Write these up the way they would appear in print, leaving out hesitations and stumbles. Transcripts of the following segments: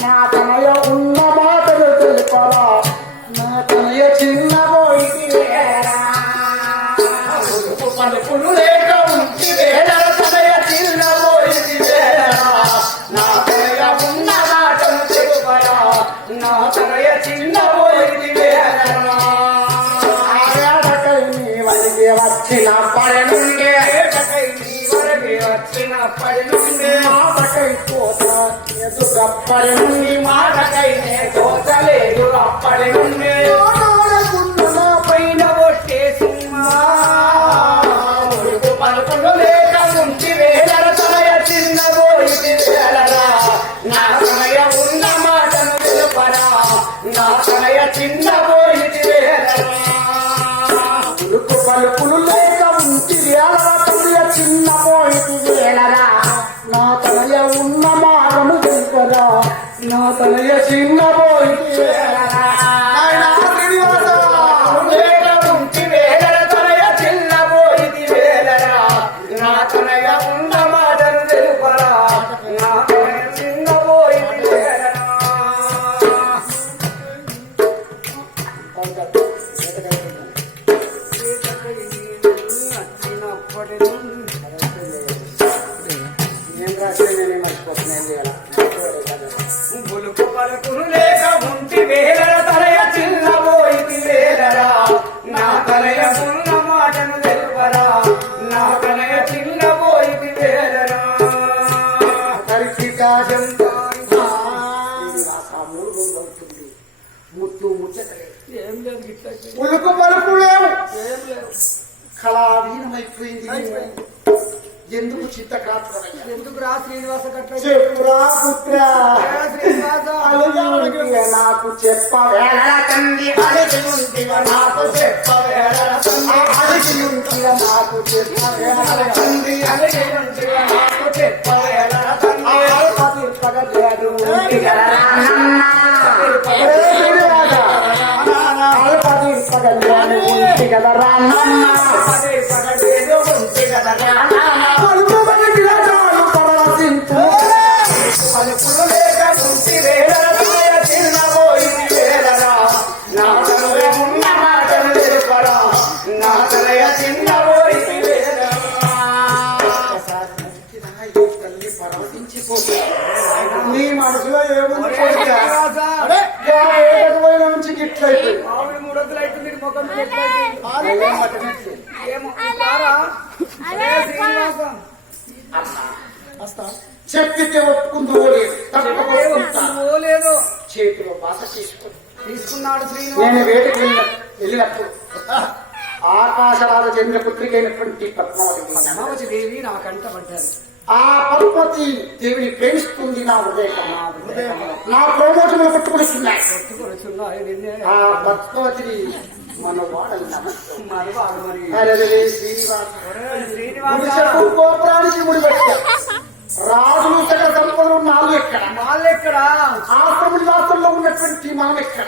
నా తనయ ఉన్న మాటలు తెలుపరా నా తనయ చిన్న పోయి పలుకులు లేక ఉంచి వేళ తనయ చిన్న పోయి నా తనయ ఉన్న మాటలు తెలుపరా నా తనయ చిన్న పోయి వచ్చిన పడి నుండే వచ్చిన పడి నుండి మాటకై కోత ఎదుగప్పటి నుండి మాటకైనే కోతలేదు అప్పటి నుండి గుండులో పైన ఒట్టే సినిమా పలుకులు లేక ఉంచి వేళ తనయ చిన్న పోయి వేళరా నా తనయ ఉన్న మాటను తెలుపరా నా తనయ చిన్న పోయి వేళరా పలుకులు లేక ఉంచి వేళరా తనయ చిన్న పోయి వేళరా నా తనయ ఉన్న మాటను తెలుపరా నా తనయ చిన్న పోయి వేళరా లేక ఉంచి వేళర తనయ చిన్న పోయి వేళరా నా తనయ ఉన్న మాటను తెలుపరా నా తనయ చిన్న పోయి వేళరా బులుకు పలుకులు లేక ఉంటి వేళర తనయ చిన్న పోయి వేళరా నా తనయ ఉన్న మాటను తెలుపరా నా తనయ చిన్న పోయి వేళరా ముత్తు ముచ్చట ఏం లేదు ఉలుకు పలుకు లేవు కళాధీనమైపోయింది ఎందుకు చిత్తకాత్రమయ్యా ఎందుకు రా శ్రీనివాస చెప్పురా పుత్ర నాకు చెప్పవేళ తండ్రి అడిగి ఉంటివ నాకు చెప్పవేళ అడిగి ఉంటివ నాకు చెప్పవేళ తండ్రి అడిగి ఉంటివ నాకు చెప్పవేళ పగలేదు ఉంటి కదా రాన్న పగలేదు ఉంటి కదా పలుకులు లేక ఉంచి వేళర తనయ చిన్న పోయి వేళరా నా తనయ ఉన్న మాటను తెలుపరా నా తనయ చిన్న పోయి వేళరా తల్లి పరవశించిపోతే నీ మనసులో ఏముంది నుంచి గిట్లయితే చెప్పితే ఒప్పుకుందో లేదు చేతిలో బాస తీసుకున్నాడు నేను వేటకి వెళ్ళినప్పుడు ఆకాశరాజ చంద్రపుత్రిక అయినటువంటి పద్మావతి దేవి నా కంట పడ్డారు ఆ పద్మావతి దేవిని ప్రేమిస్తుంది నా హృదయం నా ప్రోమోచములు కొట్టుకొస్తున్నాయి ఆ పద్మావతిని మన వాడలు గోపురానికి ముడిపెట్టా రాజులు సగ సంపదలు నాలుగు ఎక్కడ ఆశ్రముడి రాష్ట్రంలో ఉన్నటువంటి మనం ఎక్కడ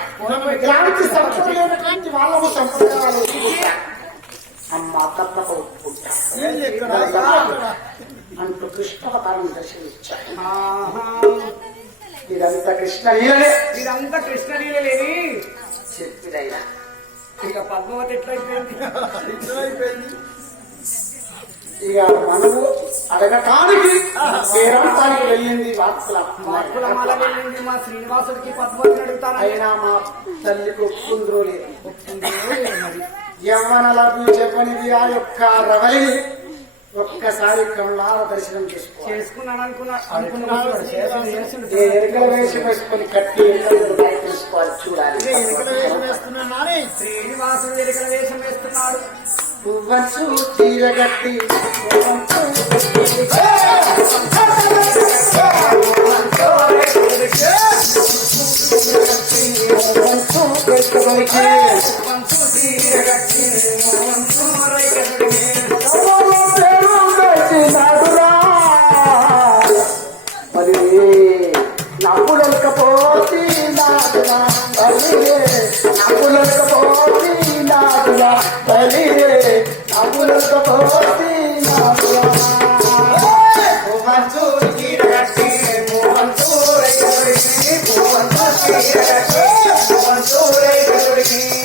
గ్రామికి సంపద లేనటువంటి వాళ్ళము సంప్రదాయాలు అమ్మ తప్పక ఒప్పుకుంటా అంటూ కృష్ణవతారం దర్శనమిచ్చాడు ఇదంతా కృష్ణలీలలేని చెప్పిదైనా ఇక పద్మావతి ఎట్లయిపోయింది ఇక మనము అడగటానికి వేరంతానికి వెళ్ళింది వాత్సలమాల వెళ్ళింది మా శ్రీనివాసుడికి పద్మావతి అడుగుతాను అయినా మా తల్లికి ఒప్పుకుందో లేదు యవ్వనలకు చెప్పనిది ఆ యొక్క రవలిని ఒక్కసారి కమలాల దర్శనం చేసుకున్నాడు అనుకున్నాడు ఎరుకల వేషం వేసుకొని కట్టి తీసుకోవాలి చూడాలి శ్రీనివాసుడు ఎరుకల వేషం వేస్తున్నాడు పువ్వచ్చు తీరగట్టి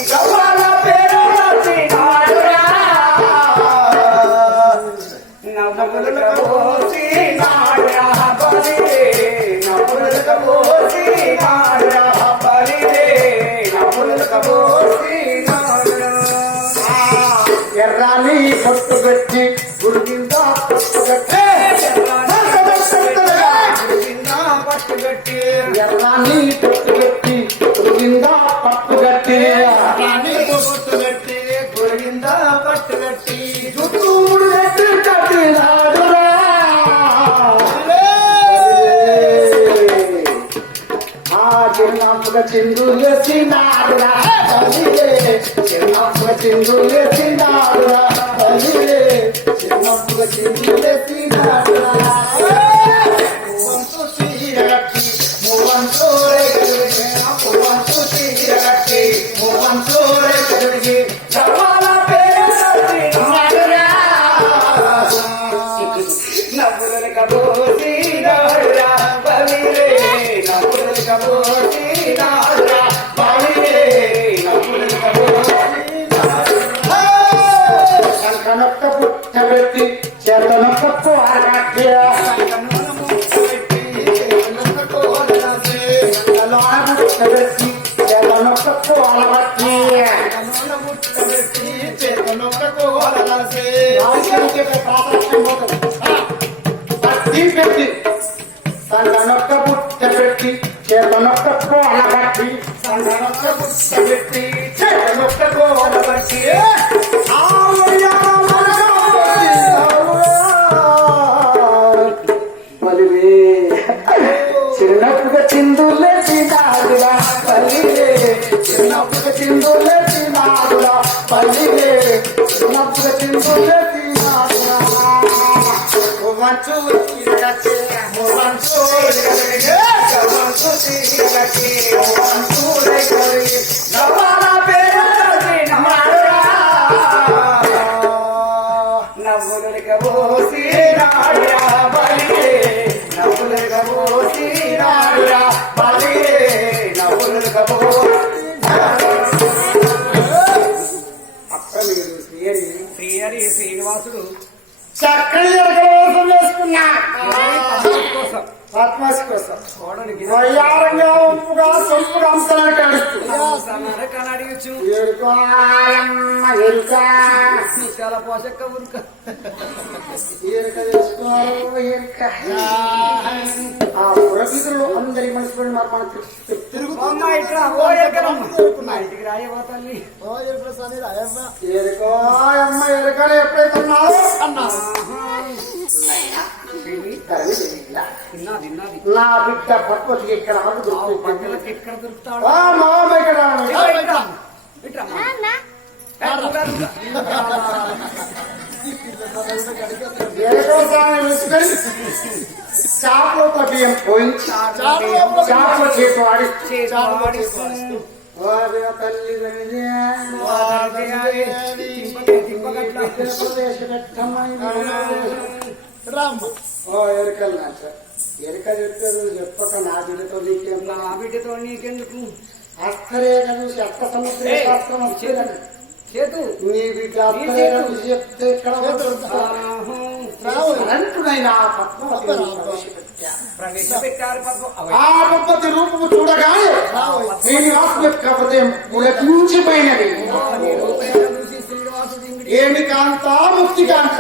గవ్వాల పేరు వచ్చినాడురా నవ్వులుక పోసినాడురా బలిరే నవ్వులుక పోసినాడురా బలిరే నవ్వులుక పోసినాడురా ఎర్రాని పొట్టు పెట్టి గురిగిందా పొట్టు పెట్టి ఎర్రాని పొట్టు పెట్టి గురిగిందా పట్టు కట్టి చుట్టూరు ఎట్టి కట్టినాడురా ఆ చిన్నప్పుగా చిందులేసినాడురా చిన్నప్పుగా చిందులేసినాడురా చిన్నప్పుగా చిందులేసినాడురా గవ్వాల పేరు వచ్చినాడురా నవ్వులుక పోసినాడురా బలిరే నవ్వులుక పోసినాడురా బలిరే నవ్వులుక పోసినాడురా కనొక్క పుట్టబెట్టి చేతనొక్క పోరాటి పుట్టబెట్టి చేతనొక్క పోరాటి పట్టి పెట్టి సంగనొక్క పుట్టబెట్టి చేతనొక్క పోరాటి సంగనొక్క పుట్టబెట్టి చేతనొక్క కోలబట్టి చిన్నప్పుగా చిందులేసినాడురా పల్లిరే చిన్నప్పుగా చిందులేసినాడురా పల్లిరే చిన్నప్పుగా చిందులేసినాడురా మంచు గవ్వాల పేరు వచ్చినాడురా నవ్వులుక పోసినాడురా బలిరే నవ్వులుక పోసినాడురా బలిరే నవ్వులుక అక్క మీరు శ్రీహరి శ్రీనివాసుడు చక్కని కోసం వేసుకున్నా కోసం ఆత్మహత్య కోసం కోడలికి వయ్యారంగా ఉప్పుగా సొంపుగా అంశాలను కలుస్తూ కనడియచ్చు ఎరుకాయమ్మ ఎరుక చాలా పోషక ఉరుక ఎరుక చేసుకోరు ఎరుక ఆ పురబీదులు అందరి మనసులో మన అమ్మ ఇట్లా ఓ ఎక్కడమ్మ నా ఇంటికి రాయవా తల్లి ఎరుకాయమ్మ ఎరుకని ఎప్పుడైతే ఉన్నారో అన్నారు తిన్నది నా బిడ్డ పట్టుకొచ్చి ఇక్కడ వరకు దొరుకుతుంది పంటలకు ఎక్కడ దొరుకుతాడు ఆ మామ ఇక్కడ చాపలో బియ్యం పోయించి చాప చేతి ఆడిస్తూ తల్లి ఎరకలు ఎరక చెప్పారు చెప్పక నా బిడ్డతో నీకేం నా బిడ్డతో నీకెందుకు అక్కరే చూసి అక్క సమస్య శాస్త్రం వచ్చేదండి చేతు నీ బిడ్డ అక్కరే చూసి చెప్తే ఇక్కడ అంటునైనా ప్రవేశపెట్టారు ఆ పద్ధతి రూపము చూడగానే శ్రీనివాసు యొక్క హృదయం పులకించిపోయినది ఏమి కాంత ముక్తి కాంత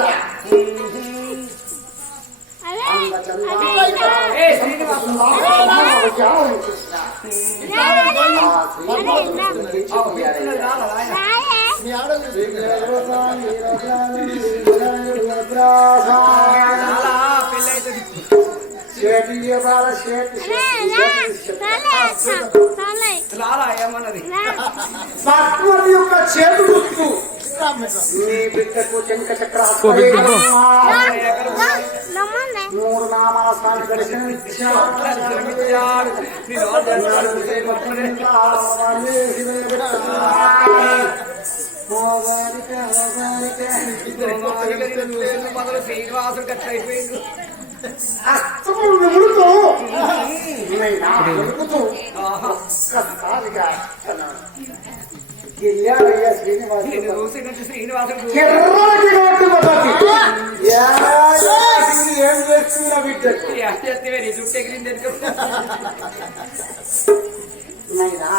ఏమన్నది పద్మతి యొక్క చేతు చూస్తూ నీ బిడ్డకు చెంక చక్ర 3 నామాల స్వామి దర్శనం శ్రీనివాసుడు కట్ అయిపోయింది అస్తములు నిముడుతూ నిలుపుతూ ఒక్కసారిగా గిల్లాడయ్యా శ్రీనివాసుడు శ్రీనివాసుడు ఎర్రటి రోడ్డు పద్ధతి ఏం చేస్తున్నా బిడ్డకు నైనా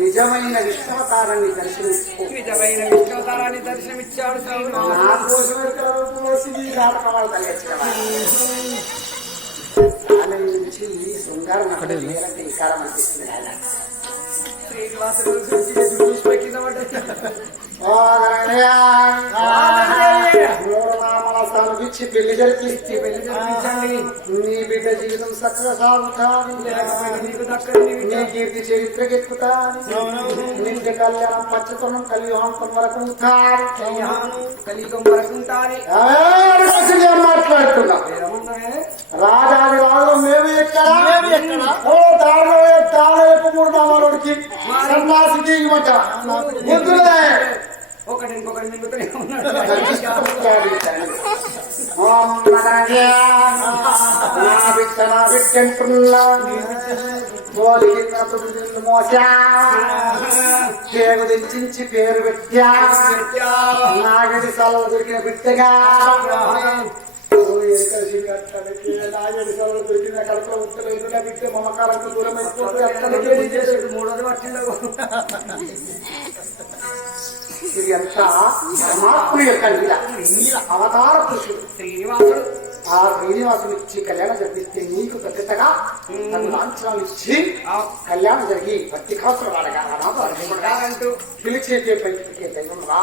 నిజమైన విశ్వతారాన్ని దర్శించుకో నిజమైన విష్ణుతారాన్ని దర్శనమిచ్చాడు నా కోసం నాటకాలు తగ్గచ్చుకదా ఆమె నుంచి శృంగారం అక్కడ లేదంటే వికారం అనిపిస్తుంది కదా శ్రీనివాసుడు చూసి కింద పిచ్చి పెళ్లి జరిపిస్తే జరిపించండి నీ బిడ్డ జీవితం చక్కగా సాగుతాను నీకు దక్కని నీ కీర్తి చరిత్రకెక్కుతా నిత్య కళ్యాణం పచ్చతనం కలియుగం వరకు కలియుగం వరకు ఉంటాయి మాట్లాడుతున్నా రాజాది రాజు మేము ఎక్కడ తాళపు మూడు నామాలోడికి సన్నాసికి ఇవ్వట బుద్ధులే ఒకటి ఇంకొకటి మిగుతూనే ఉన్నాడు పేరు తెచ్చించి పేరు పెట్టా నాగడి సలవ దొరికిన బిడ్డగా నాగడి సలవ దొరికిన కడుపులో ఉత్తలేదు బిడ్డ మమకారంతో దూరం అయిపోతుంది మూడోది పట్టిండవు ఇది అంతా పరమాత్మ యొక్క లీల అవతార పురుషుడు శ్రీనివాసుడు ఆ శ్రీనివాసుడు ఇచ్చి కళ్యాణం జరిపిస్తే నీకు పెద్దగా తను లాంఛనాలు ఇచ్చి కళ్యాణం జరిగి భక్తి కాసులు వాడగాలంటూ పిలిచేకే పైకి దైవం రా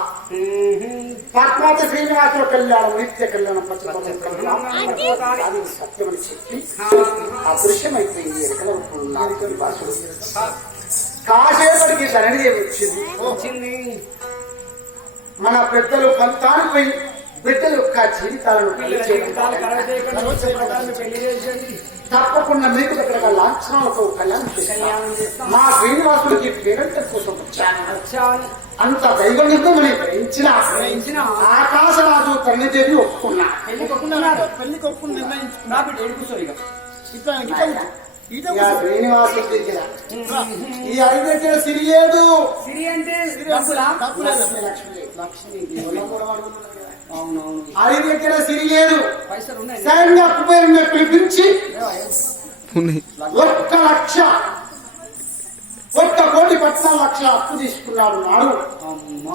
పద్మావతి శ్రీనివాసుల కళ్యాణం నిత్య కళ్యాణం అది సత్యమని చెప్పి అదృశ్యమైపోయింది ఎరకల భాషలు కాసేపటికి శరణిదేవి వచ్చింది మన పెద్దలు పంతానికి పోయి బిడ్డల యొక్క జీవితాలను పెళ్లి చేయడం పెళ్లి చేసేది తప్పకుండా మీకు దగ్గర లాంఛనాలతో కళ్యాణం చేస్తాం మా శ్రీనివాసుడికి పేరంట కోసం వచ్చాను అంత దైవనిర్గమని గ్రహించిన ఆకాశరాజు తల్లిదేవి ఒప్పుకున్నా పెళ్లికి ఒప్పుకుని నిర్ణయించుకున్నా బిడ్డ ఏడుపుసరిగా శ్రీనివాసుడి దగ్గర ఈ అడి దగ్గర సిరియలేదు సిరి అంటే అవునవును అడి దగ్గర సిరియలేదు పైసలు ఉన్నాయి సైన్య కుబేరుని పిలిపించి 1,14,00,000 అప్పు తీసుకున్నాడు నాడు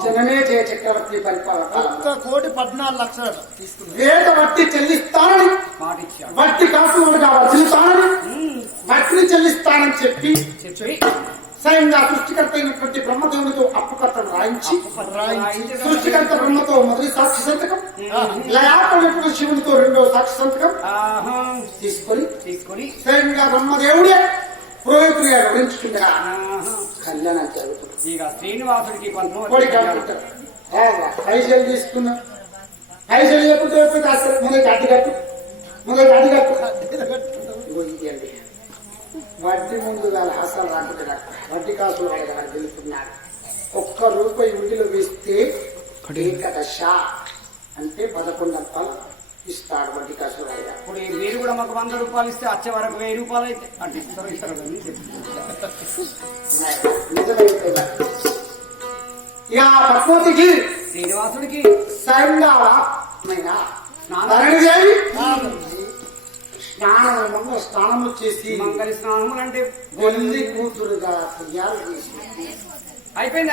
జనమే జయ చక్రవర్తి పరిపాలన 1,14,00,000 తీసుకున్నాడు వేద వడ్డీ చెల్లిస్తానని మాటిచ్చాడు వడ్డీ కాకుండా వదిలిస్తానని వడ్డీని చెల్లిస్తానని చెప్పి స్వయంగా సృష్టికర్త అయినటువంటి బ్రహ్మదేవునితో అప్పుకట్టను రాయించి సృష్టికర్త బ్రహ్మతో మొదటి సాక్షి సంతకం లయాపడినటువంటి శివునితో రెండో సాక్షి సంతకం తీసుకొని స్వయంగా బ్రహ్మదేవుడే పురోహితుడిగా వివరించుకుంటా కళ్యాణం జరుగుతుంది ఇక శ్రీనివాసుడికి పైసలు తీసుకున్నా పైసలు లేకుంటే మొదటి అడ్డుకట్టు ఇదేంటి వడ్డీ ముందు వాళ్ళ హాసాలు రాకుండా వడ్డీ కాసులు వాడగలని తెలుపుతున్నాడు. 1 రూపాయి ఉండిలో వేస్తే ఏకదశ అంటే 11 రూపాయలు ఇస్తాడు వడ్డీ కాసులు వాడగా. ఇప్పుడు మీరు కూడా మాకు 100 రూపాయలు ఇస్తే వచ్చే వరకు 1000 రూపాయలు అయితే అంటే ఇస్తారు నిజమైతే ఇక పద్మావతికి శ్రీనివాసుడికి స్వయంగా స్నానము చేసి మంగళ స్నానములు అంటే వెళ్ళి కూతురుగా తయారు చేసి అయిపోయింది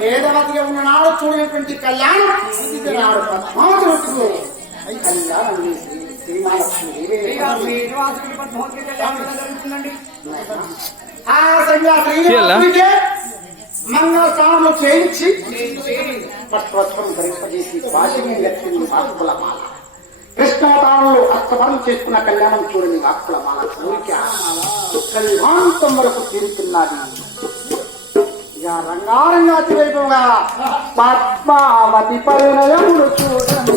వేదవతిగా ఉన్న నాడు చూడనటువంటి కళ్యాణం పద్మావతి కళ్యాణం శ్రీనివాసుడికి పద్మావతి కళ్యాణం జరుగుతుందండి. ఆ సంగా శ్రీనివాసుడికే మంగళ స్నానంలో చేయించి పట్టువస్త్రం ధరింపజేసి వాసిని లక్ష్మి వాక్కులమాల కృష్ణావతారంలో అస్తమరం చేసుకున్న కళ్యాణం చూడని వాక్కులమాల కోరిక కళ్యాణం వరకు తీరుతున్నది. ఇక రంగారంగా తిరైపోగా పద్మావతి పరిణయములు చూడండి